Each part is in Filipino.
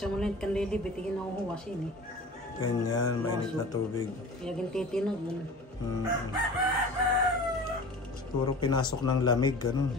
sa mulit kan lilibit, ginahuhuwas ini. Ganyan, mainit na tubig. Kaya gintitinag mo. Siguro pinasok ng lamig, ganun.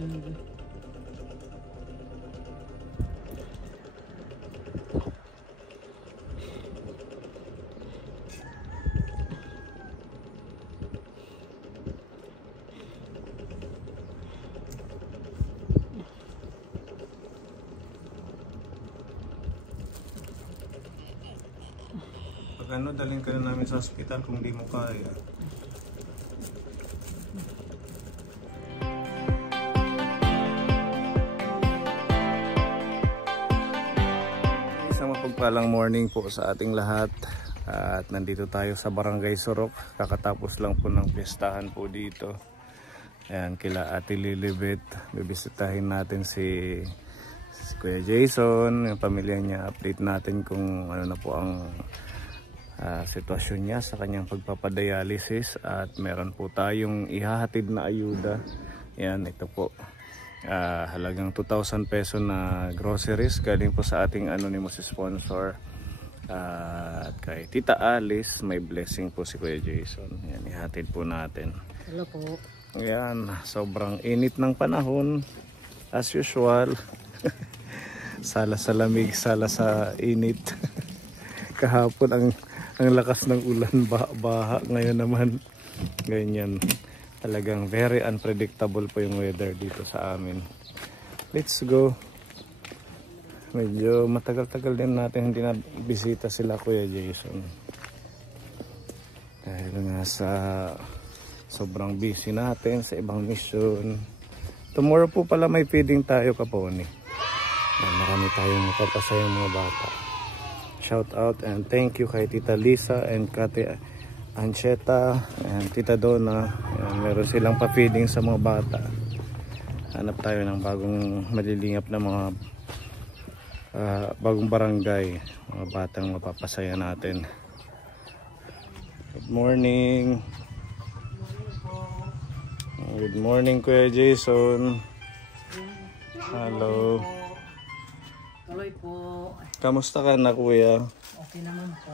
Ano, dalhin ka na namin sa ospital kung di mo kaya. Isang mapagpalang morning po sa ating lahat. At nandito tayo sa Barangay Sorok. Kakatapos lang po ng piyestahan po dito. Ayan, kila Ate Lilibet. Bibisitahin natin si Kuya Jason, yung pamilya niya. Update natin kung ano na po ang sitwasyon niya sa kanyang pagpapadialysis, at meron po tayong ihahatid na ayuda. Yan, ito po, halagang 2,000 peso na groceries galing po sa ating anonymous sponsor, at kay Tita Alice. May blessing po si Kuya Jason. Yan, ihatid po natin. Hello po. Yan, sobrang init ng panahon as usual. Sala sa lamig, sala sa init. Kahapon ang lakas ng ulan, baha. Ngayon naman, ganyan. Talagang very unpredictable po yung weather dito sa amin. Let's go. Medyo matagal-tagal din natin hindi na bisita sila Kuya Jason. Dahil nga sa sobrang busy natin sa ibang mission. Tomorrow po pala may feeding tayo, Kaponi. Marami tayong mapapasayang mga bata. Shout out and thank you kay Tita Lisa and Kate Ancheta and Tita Donna. Ayan, meron silang pa-feeding sa mga bata. Hanap tayo ng bagong malilingap na mga bagong barangay, mga batang mapapasaya natin. Good morning. Good morning Kuya Jason. Hello. Tuloy po. Kamusta ka na, Kuya? Okay naman po.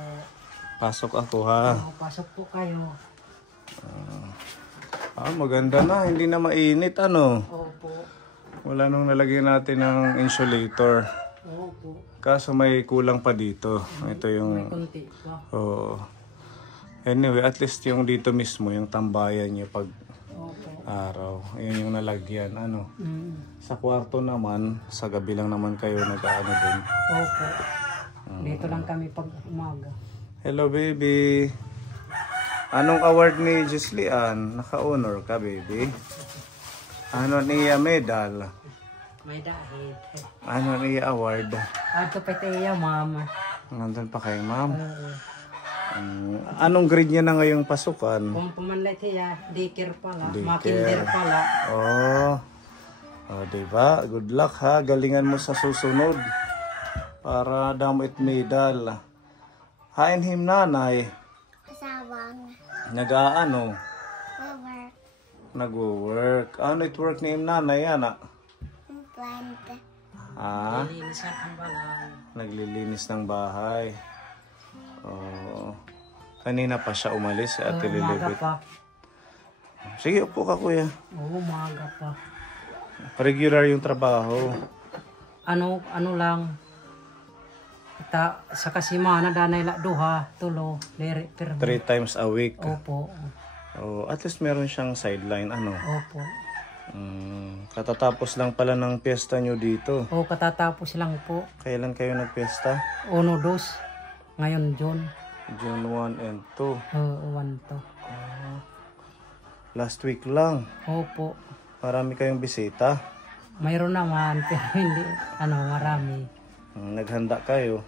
Pasok ako, ha? Pasok po kayo. Maganda na. Hindi na mainit, ano? Opo. Wala nung nalagyan natin ng insulator. Opo. Kaso may kulang pa dito. Ito yung... May konti pa. Oo. Anyway, at least yung dito mismo, yung tambayan niyo pag araw. Ayun yung nalagyan, ano? Sa kwarto naman, sa gabi lang naman kayo nag-ano din. Opo. Dito lang kami pag umaga. Hello, baby. Anong award ni Gislian? Naka-honor ka, baby? Ano niya medal? May dahil. Ano niya award? Ato pa tayo, mama. Nandun pa kay ma'am? Anong grade niya na ngayong pasukan? Kung pumanlay siya, daycare pala. Daycare. Makinder pala. Diba? Good luck, ha. Galingan mo sa susunod. Para damit medal. Hain him nanay. Kasawang. Nag-aano? Work. Nag-work. Ano it work ni him nanay, ana? Plant. Ha? Nililinis ang balay. Naglilinis ng bahay. Kanina pa siya umalis, si Ate Lilibet. Umaga pa. Sige, upo ka, Kuya. Oo, umaga pa. Regular yung trabaho. Ano lang. Sa kasimana, danay la duha, tulo, lere, 3 times a week. Opo. At least meron siyang sideline, ano? Opo. Katatapos lang pala ng piyesta nyo dito. O, katatapos lang po. Kailan kayo nagpiyesta? 1-2. Ngayon, June. June 1 and 2. 1 to. Last week lang. Opo. Marami kayong bisita. Mayroon naman, pero hindi, marami. Naghanda kayo.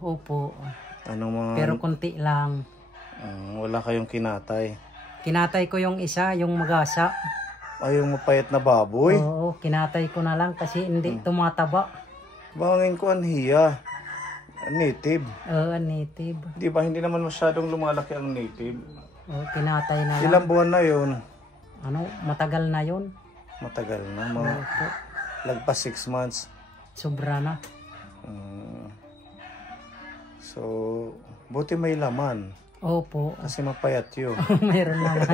Opo. Anong mga... Pero konti lang. Wala kayong kinatay. Kinatay ko yung isa, yung magasa. Ay, yung mapayat na baboy? Oo, kinatay ko na lang kasi hindi tumataba. Bangin ko ang hiya. Native. Oo, native. Di ba hindi naman masyadong lumalaki ang native? Oo, kinatay na lang. Ilang buwan na yun? Matagal na yun. Matagal na. Mga Opo. lagpas 6 months. Sobra na. So, buti may laman. Opo. Kasi mapayat yun. Mayroon na nga.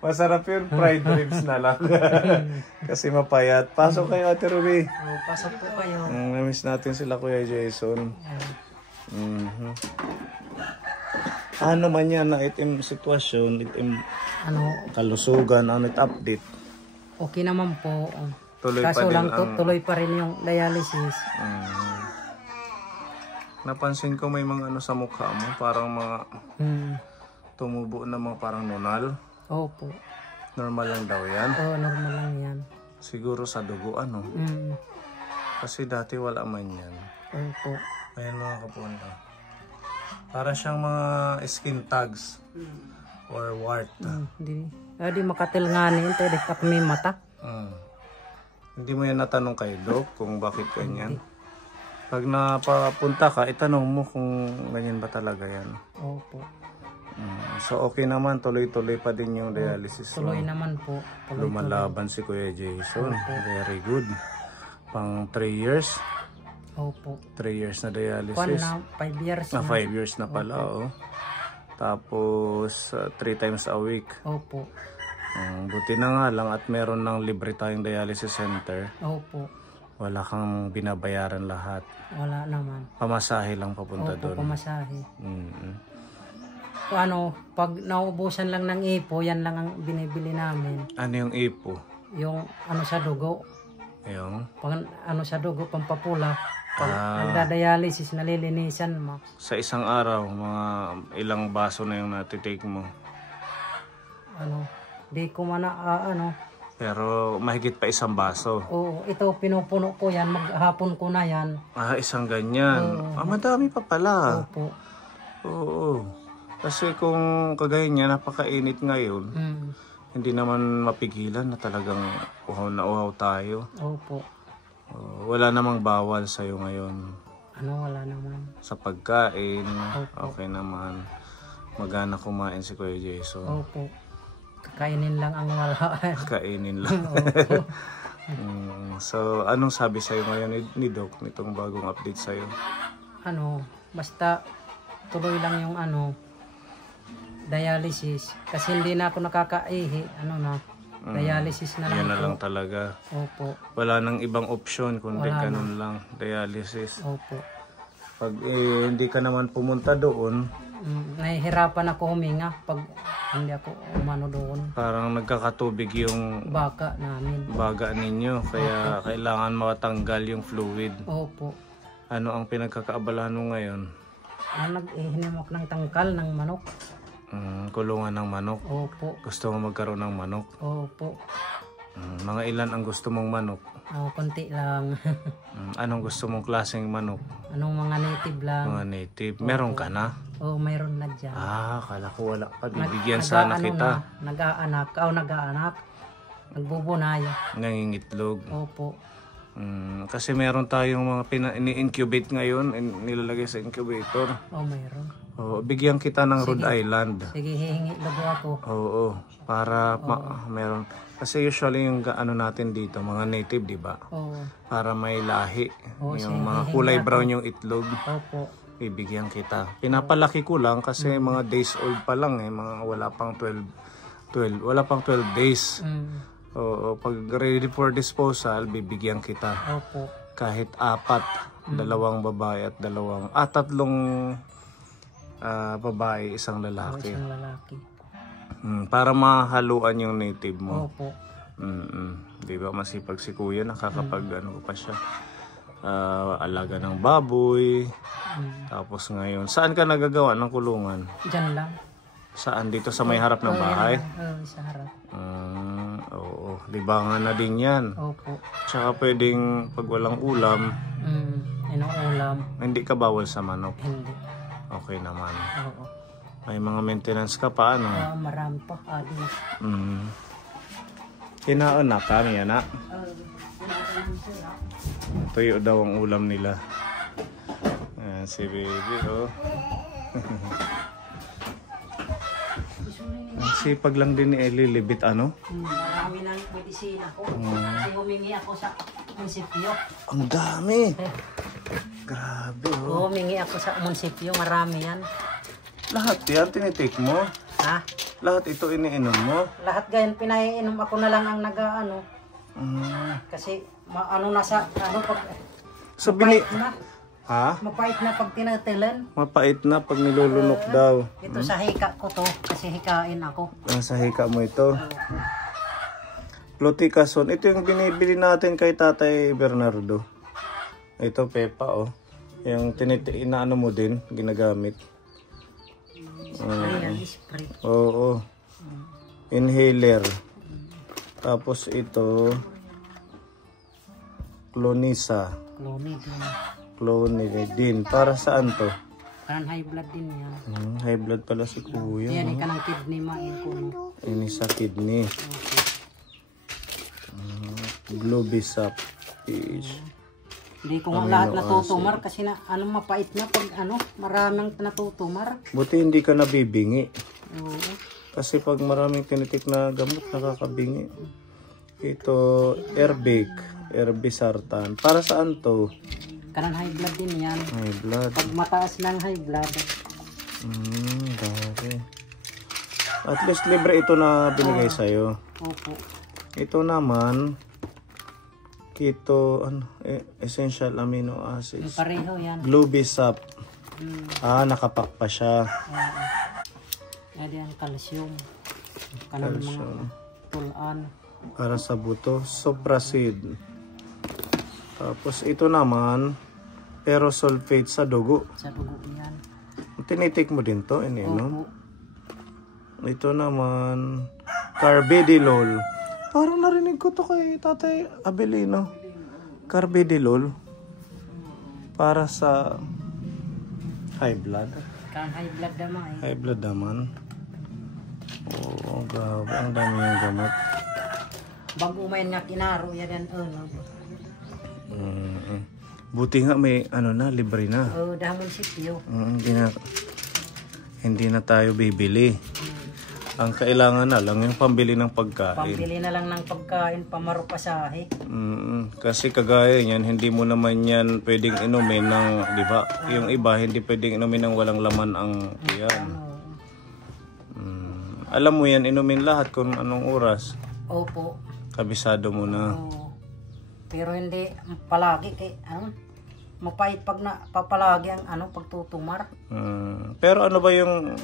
Masarap yun, fried ribs na lang. Kasi mapayat. Pasok kayo, Ate Ruby. Pasok po kayo. Namiss natin sila, Kuya Jason. Ano man yan na itim sitwasyon, itim kalusugan, update. Okay naman po. Tuloy Kaso pa din lang tuloy pa rin yung dialysis. Napansin ko may mga sa mukha mo, parang mga tumubo na mga parang nunal. Opo. Normal lang daw yan? Oo, normal lang yan. Siguro sa dugo, Kasi dati wala man yan. Opo. Ayan mga kapunta. Para siyang mga skin tags or wart. Di makatilngani, hindi kami mata. Hindi mo yan natanong kay Doc kung bakit ganyan? Pag napapunta ka, itanong mo kung ganyan ba talaga yan. Opo. So okay naman, tuloy-tuloy pa din yung dialysis. Tuloy naman po. Lumalaban si Kuya Jason. Very good. Pang 3 years. Opo. 3 years na dialysis. 5 years na. 5 years na pala, Tapos 3 times a week. Opo. Buti na nga lang at meron ng libre tayong dialysis center. Opo. Wala kang binabayaran lahat. Wala naman. Pamasahe lang papunta doon. Pamasahe. Pag naubusan lang ng ipo, yan lang ang binibili namin. Ano yung ipo? Yung sa dugo. Yung? Pag sa dugo, pampapula. Pag nagda-dialysis, nalilinisan mo. Sa isang araw, mga ilang baso na yung natitake mo? Di ko man Pero mahigit pa isang baso. Oo, ito pinupuno ko yan, maghapon ko na yan. Isang ganyan. Madami pa pala. Opo. Oo. Kasi kung kagaya niya, napakainit ngayon, hindi naman mapigilan na talagang uhaw tayo. Opo. Wala namang bawal sa'yo ngayon. Wala naman. Sa pagkain, okay naman. Magana kumain si Kuya Jason. Opo. Kainin lang ang wala. Kainin lang. So, anong sabi sa'yo ngayon ni Doc nitong bagong update sa'yo? Basta tuloy lang yung dialysis. Kasi hindi na ako nakakaihi. Dialysis na lang. Yan na lang talaga. Opo. Wala nang ibang option kundi ganun lang. Dialysis. Opo. Pag hindi ka naman pumunta doon, nahihirapan ako huminga pag hindi ako umano doon. Parang nagkakatubig yung baga namin. Baga ninyo. Kaya kailangan matanggal yung fluid. Opo. Ano ang pinagkakaabalahan mo ngayon? Naghihinimok ng tangkal ng manok. Kulungan ng manok? Opo. Gusto mo magkaroon ng manok? Opo. Mga ilan ang gusto mong manok? Konti lang. Anong gusto mong klaseng manok? Mga native lang. Mga native. Meron ka na? Mayroon na dyan. Kala ko wala pa. Bibigyan sana kita. Nag-aanak. Nagbubunay. Nangingitlog. Opo. Kasi meron tayong mga ini-incubate ngayon. Nilalagay sa incubator. Mayroon. Bigyan kita ng Rhode Island. Sige, hihingi lago ako. Oo. Para meron. Kasi usually yung natin dito, mga native, di ba? Oo. Para may lahi. Yung mga kulay brown yung itlog. Opo. Ibigyan kita. Pinapalaki ko lang kasi mga days old pa lang mga wala pang 12 days. Pag ready for disposal, bibigyan kita. Opo. Kahit 4, 2 babae at 3 babae, isang lalaki. Isang lalaki. Para mahaluan yung native mo. Opo. Di ba masipag si Kuya, nakakapag pa siya. Alaga ng baboy. Tapos ngayon, saan ka nagagawa ng kulungan? Diyan lang. Saan? Dito sa may harap ng bahay? Sa harap. Oo. Libangan na din yan. Opo. Tsaka pwedeng pag walang ulam. Ulam. Hindi ka bawal sa manok? Hindi. Okay naman. Oo. May mga maintenance ka pa, ano? Marami pa. Kinaon na kami, anak. Tuyo daw ang ulam nila. Si baby, Ang sipag lang din ni Ellie, libit Marami lang medisina ko. Kasi humingi ako sa munisipyo. Ang dami! Grabe oh. Humingi ako sa munisipyo, marami yan. Lahat yan, tinitake mo? Ha? Lahat ito iniinom mo? Lahat ganyan pinaiinom, ako na lang ang nag-ano. Kasi ano nasa, ano pag, So, bini... mapait na. Ha? Mapait na pag tinatilan. Mapait na pag nilulunok daw. Ito sa hika ko to, kasi hikain ako. Nasa hika mo ito. Fluticasone. Ito yung binibili natin kay Tatay Bernardo. Ito, Pepa, oh. Yung inaano mo din, ginagamit. Spray yan, spray. Oo. Inhaler. Tapos ito, Clonisa. Clonidine. Para saan to? Parang high blood din yan. High blood pala si Kuya. Yan, no? ika ng kidney main ko. No? Ini sa kidney. Globisap. Hindi ko nga lahat natutumar kasi na ano mapait na pag ano maraming natutumar. Buti hindi ka nabibingi. Oo. Kasi pag maraming tinitik na gamot, nakakabingi. Ito, Herbisartan. Para saan to? Kanang high blood din yan. High blood. Pag mataas ng high blood. Dami. At least libre ito na binigay sa'yo. Opo. Ito naman, keto, essential amino Yung acids. pareho yan. Globisap. Nakapak pa siya. Yan yan, calcium. Kanang mga tulan. Para sa buto, Soprasid. Tapos ito naman, Perosulfate sa dugo. Sa dugo yan. Tinitik mo din to, ininom. Opo. Ito naman, Carbidilol. Parang narinig ko to kay Tatay Abelino. Carbidilol. Para sa high blood. Kanang high blood naman eh. High blood naman. Oo, grabe. Ang dami yung gamot. Bago umayin nga kinaro, yan yan. Buti nga may ano na, libre na. Dahil munisipyo. Hindi na tayo bibili. Ang kailangan na lang yung pambili ng pagkain. Pambili na lang ng pagkain, pamarupasahe. Kasi kagaya yan, hindi mo naman yan pwedeng inumin ng, di ba? Yung iba, hindi pwedeng inumin ng walang laman ang yan. Alam mo yan, inumin lahat kung anong oras. Opo. Kabisado mo na. Oo. Pero hindi palagi kay mapait pag na papalagi ang pagtutumar. Pero ano ba yung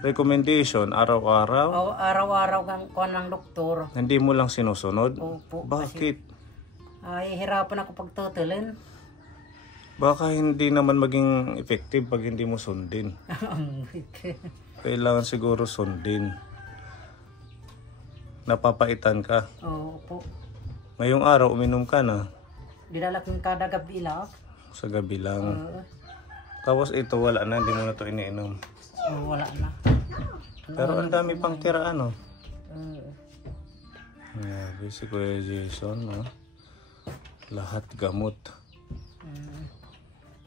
recommendation araw-araw? O araw-araw kang kuan ng doktor. Hindi mo lang sinusunod? Opo. Bakit? Ay hirapan ako pagtutulan. Baka hindi naman maging effective pag hindi mo sundin. Kailangan siguro sundin. Napapaitan ka. Opo. Ngayong araw uminom ka na. Dinala kong kada gabi lang. Sa gabi lang. Tapos ito wala na, hindi mo na ito iniinom. Wala na. Pero ang dami pang tira ano. Grabe si Kuya Jason, no? Lahat gamot.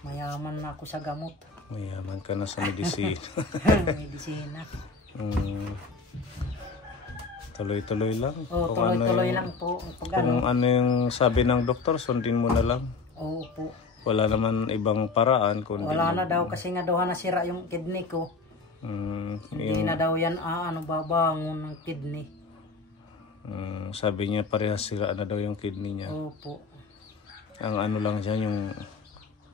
Mayaman na ako sa gamot. Mayaman ka na sa medicine. Medisina. Tuloy-tuloy lang. Tuloy-tuloy lang po. Kung ano yung sabi ng doktor, sundin mo na lang. Opo. Wala naman ibang paraan. Kundi Wala na daw kasi nga daw nasira yung kidney ko. Hindi na daw yan babangon ng kidney. Sabi niya parehas sira na daw yung kidney niya. Opo. Ang ano lang dyan yung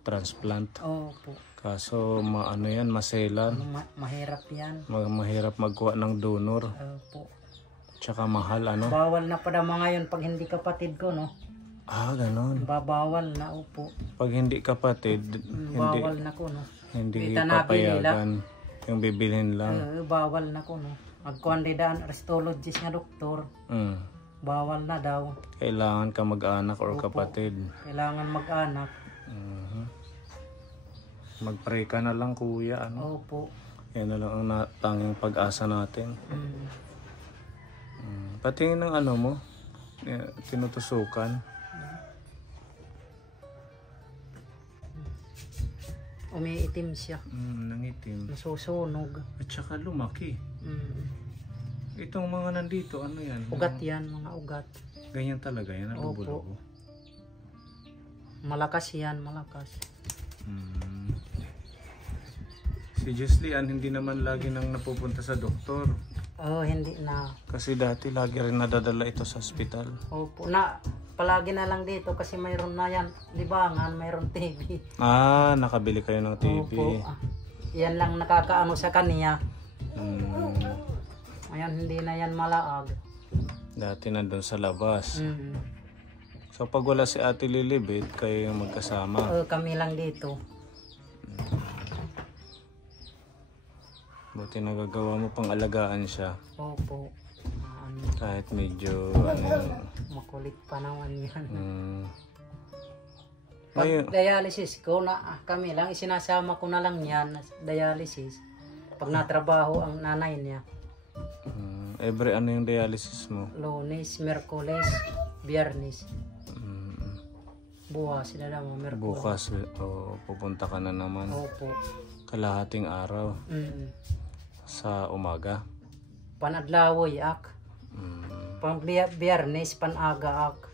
transplant. Opo. Kaso yan, maselan. Mahirap yan. Mahirap magkuha ng donor. Opo. Tsaka mahal ano. Bawal na pa naman ngayon pag hindi kapatid ko, no? Ganon. Babawal na, opo. Pag hindi kapatid, Bawal na ko, no? hindi Kita na papayagan. Yung bibilhin lang. Bawal na ko, no? Magkandidaan restologist nga doktor. Bawal na daw. Kailangan ka mag-anak or kapatid. Kailangan mag-anak. Mag-pray ka na lang kuya. Ano? Opo. Yan na lang ang tanging pag-asa natin. Patingin ng ano mo, tinutusukan. Umiitim siya. Nangitim. Nasusunog. At saka lumaki. Itong mga nandito, ano yan? Ugat yan, mga ugat. Ganyan talaga yan, lubo-lubo. Malakas yan, malakas. Si Jeslian hindi naman lagi nang napupunta sa doktor. Oh, hindi na. Kasi dati lagi rin nadadala ito sa ospital. Opo, palagi na lang dito kasi mayroon na yan, libangan, mayroon TV. Ah, nakabili kayo ng TV. Opo, yan lang nakakaano sa kanya. Ayan, hindi na yan malaag. Dati nandun sa labas. So pag wala si Ate Lilibet, kayo yung magkasama. Kami lang dito. Buti nagagawa mo pang alagaan siya. Opo. Kahit medyo Makulit pa naman yan. Ngayon, Pag dialysis ko, kami lang, isinasama ko na lang yan, dialysis. Pag natrabaho ang nanay niya. every ano yung dialysis mo? Lunes, Merkules, Biyernes. Bukas sila lang, Merkules. Bukas, pupunta ka na naman. Opo. Kalahating araw. Sa umaga. Panadlawoy ak. Pang Biyernes, panaga ak.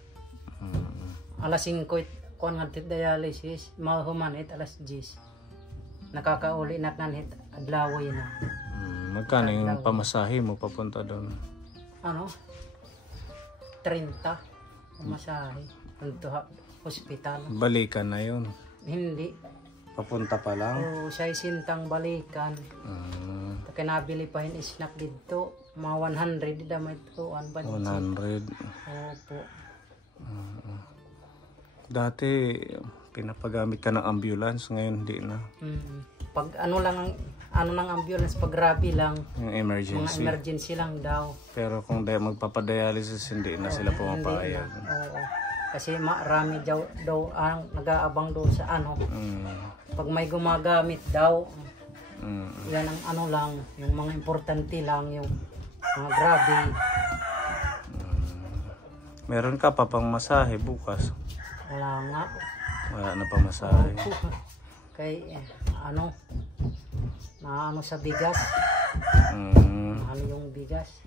Alas 5, kung nga dialysis, mahumanit alas 10. Nakakauli na kanit, adlawoy na. Magkano yung pamasahe mo papunta doon? Ano? 30. Pamasahe. Punto hospital. Balikan na yun? Hindi. Papunta pa lang? O, siya sintang balikan. Kaya nabili pa yung snack dito. Mga 100 damay ito. 100? Opo. Dati, pinapagamit ka ng ambulance. Ngayon, hindi na. Pag ano lang ng ambulance, pag grabe lang. Yung emergency? Mga emergency lang daw. Pero kung magpapadialysis, hindi na sila pumapayag. Oo. Kasi marami daw ang nag-aabang doon sa ano. Pag may gumagamit daw, yan ang ano lang, yung mga importante lang, yung mga grabe. Meron ka pa pang masahe bukas? Wala nga. Wala na pa masahe. Kay ano sa bigas. Ano yung bigas?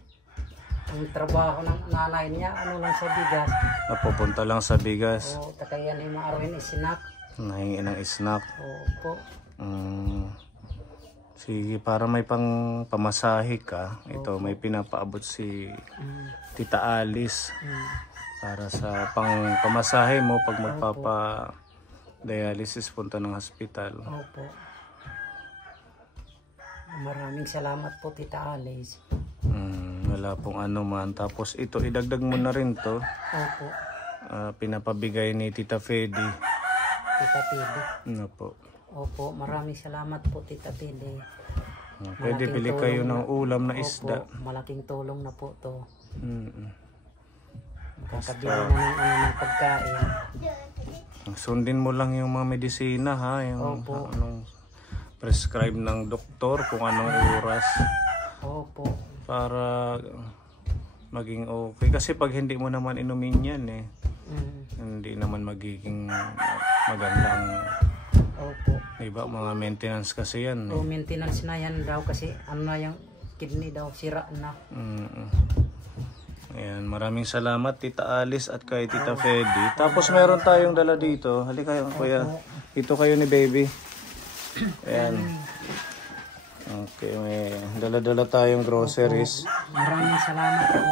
Ang trabaho ng nanay niya, ano lang sa bigas. Napupunta lang sa bigas. Oo, takayan yung mga arawin snack. Nahingi ng snack. Opo. Sige, para may pang pamasahe ka, ito may pinapaabot si Tita Alice. Para sa pang pamasahe mo pag magpapa-dialysis punta ng hospital. Opo. Maraming salamat po, Tita Alice. Wala pong ano man. Tapos ito, idagdag mo na rin to. Opo. Pinapabigay ni Tita Fedy. Tita Pede. Ano po? Opo, maraming salamat po, Tita Pede. Pwede bili kayo ng ulam na isda. Opo, malaking tulong na po to. Makakabili na ng pagkain. Sundin mo lang yung mga medisina ha. Yung Opo. anong prescribe ng doktor kung anong oras. Opo. Para maging okay. Kasi pag hindi mo naman inumin yan hindi naman magiging magandang. Opo. Diba? Mga maintenance kasi yan. O maintenance na yan daw kasi ano na yung kidney daw, sira na. Ayan, maraming salamat Tita Alice at kay Tita Fedy. Tapos meron tayong dala dito. Halika kayo kuya. Ito kayo ni baby. Ayan. Okay, may dala-dala tayong groceries. Maraming salamat po.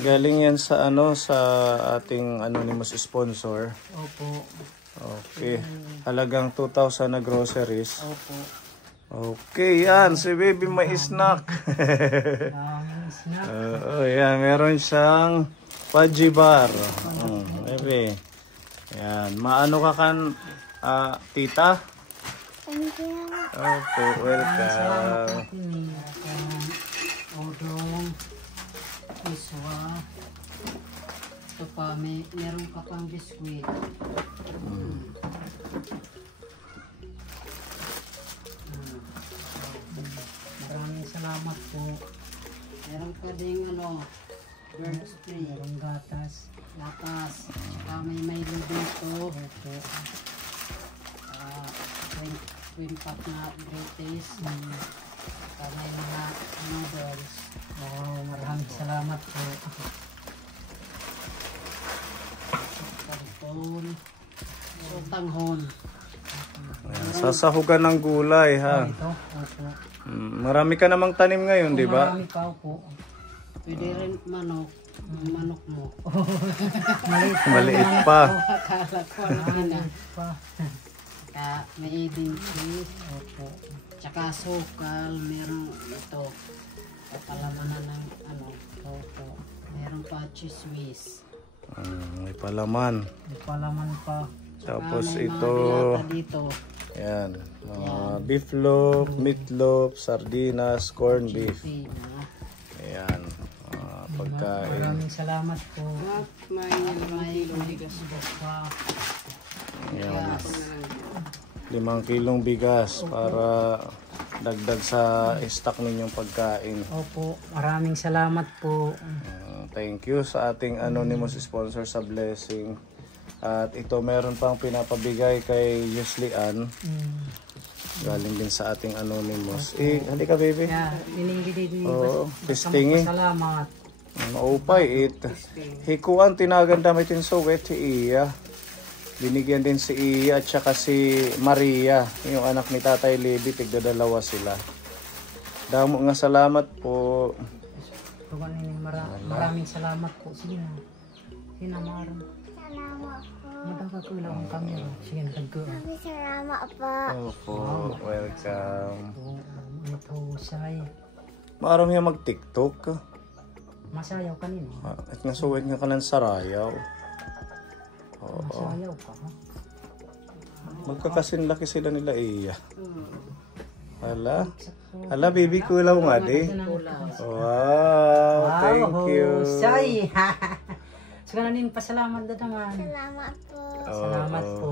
Galing yan sa sa ating anonymous sponsor. Opo. Okay. Halagang 2,000 na groceries. Opo. Okay, yan. Si baby may snack. Yan. Meron siyang fudgy bar. Baby. Yan. Maano ka kan, tita? Opo, welcome. Odong. Iswa. Ito pa, meron ka pang biskuit. Maraming salamat po. Meron ka ding bird spray. Merong gatas. Latas. May dito. Cream pack na British. May mga noodles. Maraming salamat po. Tanghon. Ayan, sasahugan ng gulay ha. Ito, opo. Marami ka namang tanim ngayon, di ba? Marami pa po. Pwede rin manok. Yung manok mo. Maliit pa. Akala ko laki na. Pa. Kaya may eating cheese. Opo. Tsaka sukal. Meron ito. Papalamanan ng ano. Opo. Meron pa cheese whiz. May palaman. May palaman pa. Tapos May mga ito, dilata dito. ayan, mga beef loaf, meatloaf, sardinas, corned beef. Pina. Ayan, pagkain. Maraming salamat po. At may bigas Pa. Ayan, 5 kilong bigas para dagdag sa stock ninyong pagkain. Opo, maraming salamat po. Thank you sa ating anonymous sponsor sa Blessing. At ito meron pang pinapabigay kay Yusli Ann. Galing din sa ating anonymous. Halika baby. Kaya, iningi din Oo, testingi. Salamat. Maupay it. Hikuan tinagan damit in suwet si Iya. Binigyan din si Iya at saka si Maria, yung anak ni Tatay Levi, tigdadalawa sila. Damo nga salamat po. Maraming salamat po. Sige na. Sinamaran. Salamat po. Madagag ko lang ang camera. Sige na, dagko. Maraming salamat po. Opo, welcome. Ito, say. Maaram yung mag-TikTok. Masayaw kanina. At nga suwet nga ka ng sarayaw. Oo. Masayaw ka, ha? Magkakasinlaki sila nila Iya. Hala. Hala, baby kulaw nga di. Wow, thank you. Say. So, ganin pasalamat na naman. Salamat po. Salamat po.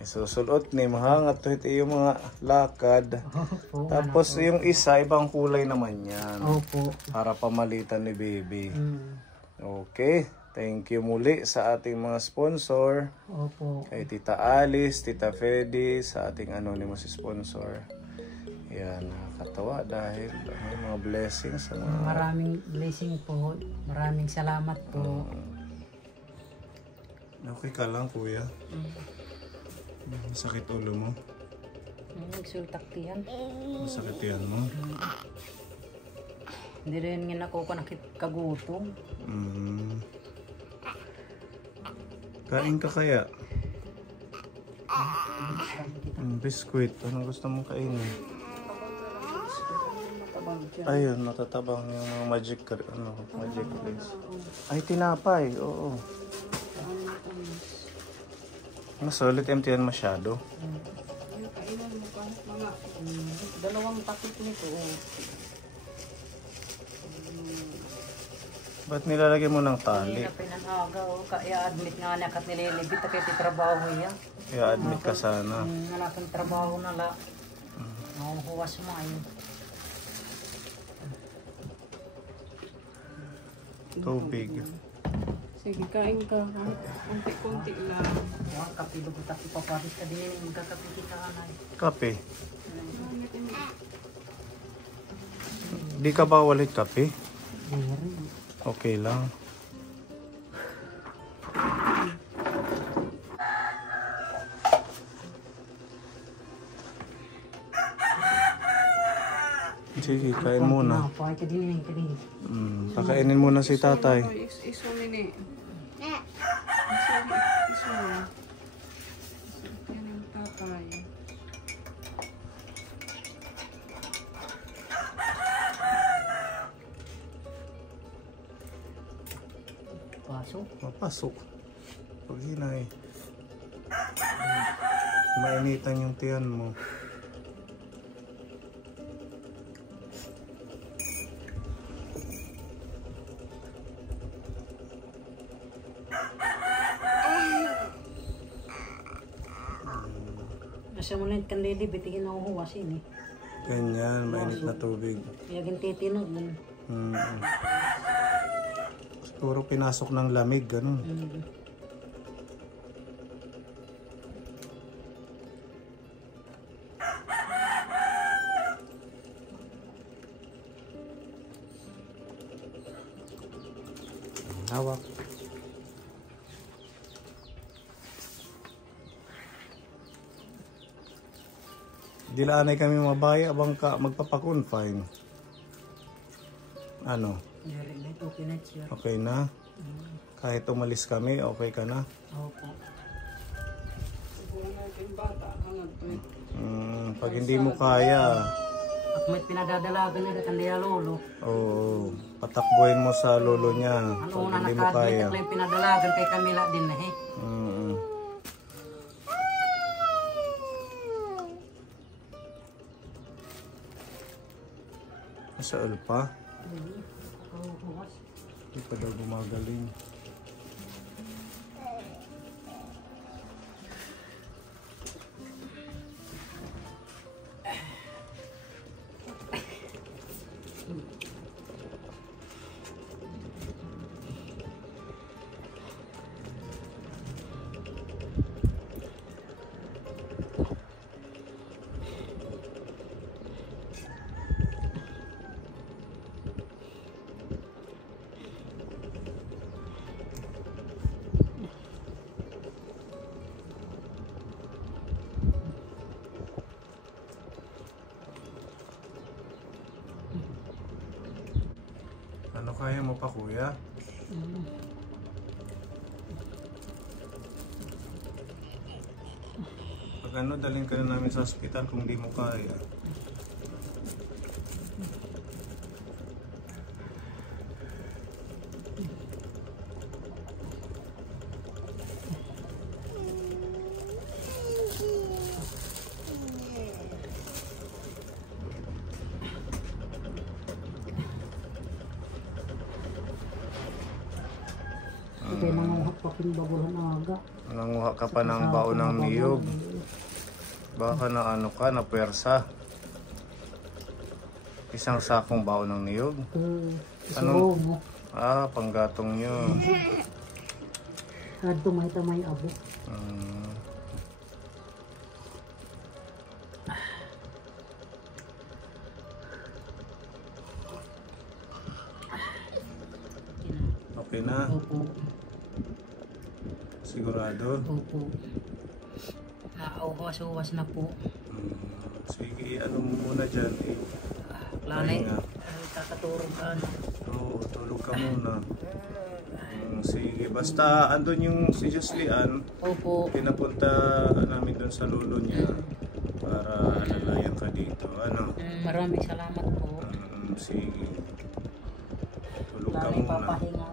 Isusulot ni mahangat to ito yung mga lakad. Opo. Tapos yung isa, ibang kulay naman yan. Opo. Para pamalitan ni baby. Mm. Okay. Thank you muli sa ating mga sponsor. Opo. Kay Tita Alice, Tita Fedy, sa ating anonymous sponsor. Yan, nakakatawa dahil may mga blessings. Maraming blessing po. Maraming salamat po. Okay ka lang, kuya? Masakit ulo mo? Nagsultaktihan. Masakit yan mo? Hindi rin nga ako kagutom. Kain ka kaya? Biskuit. Anong gusto mong kainin? Ayun, matatabang yung mga magic place. Ay, tinapay. Oo. Sulit empty yan masyado. Dalawang takip nito. Ba't nilalagay mo ng tali? Hindi na pinanaga. Kaya admit nga niya kat nililigit. Kaya titrabaho niya. I-admit ka sana. Nanakang trabaho na la. Nakuhuwas mo ayun. Tubig. Sige, kain ka. Kunti-kunti lang. Huwag kapido ko tapi paparis ka din. Magkakapi kita anay. Kape. Di ka ba walit kape? Okay lang. Sige, kain muna. Pakay ka din. Pakainin muna si tatay. Iso nini. Eh, Iso. Yan ang tatay. Pasok. Mapasok. Pag hinay. Mainitan yung tiyan mo. Nasa mo lang kanlili. Bitigin ako huwasin eh. Ganyan, mainit na tubig. Kaya gintitinod. Siguro pinasok ng lamig, ganun. Hawak. Dilaanay kami mabaya abang ka magpapakonfine. Ano? Yari na ito, okay na siya. Okay na? Kahit umalis kami, okay ka na? Opo. Siguro na yung bata. Pag hindi mo kaya, At may pinadadalagan na kan niya lolo. oo, patakbuhin mo sa lolo niya. Ano Pag na hindi mo naka-admit kaya. at lang pinadalagan kay Camila din na eh. Mm. Sa ulpa? Hindi pa daw gumagaling. Ano kaya mo pa, kuya? Pag ano, dalhin ka na namin sa ospital kung di mo kaya. Ito yung nanguhap pa pinbabulan aga. Nanguha ka pa ng baon ng niyog. Baka na ano ka, na pwersa. Isang sakong baon ng niyog. Ano? Mo. Ah, panggatong nyo. Kadto may tamay abo. Okay na? Opo. Sigurado? Opo. Nauwas-uwas na po. Sige, ano mo muna dyan eh. Lanay. Pahinga. Kakaturong ka ano. Oo, tulog ka muna. Sige, basta andun yung si Joslian, Opo. pinapunta namin doon sa lolo niya para alalayan ka dito. Ano? Maraming salamat po. Sige. Tulog ka Lanay muna. papahinga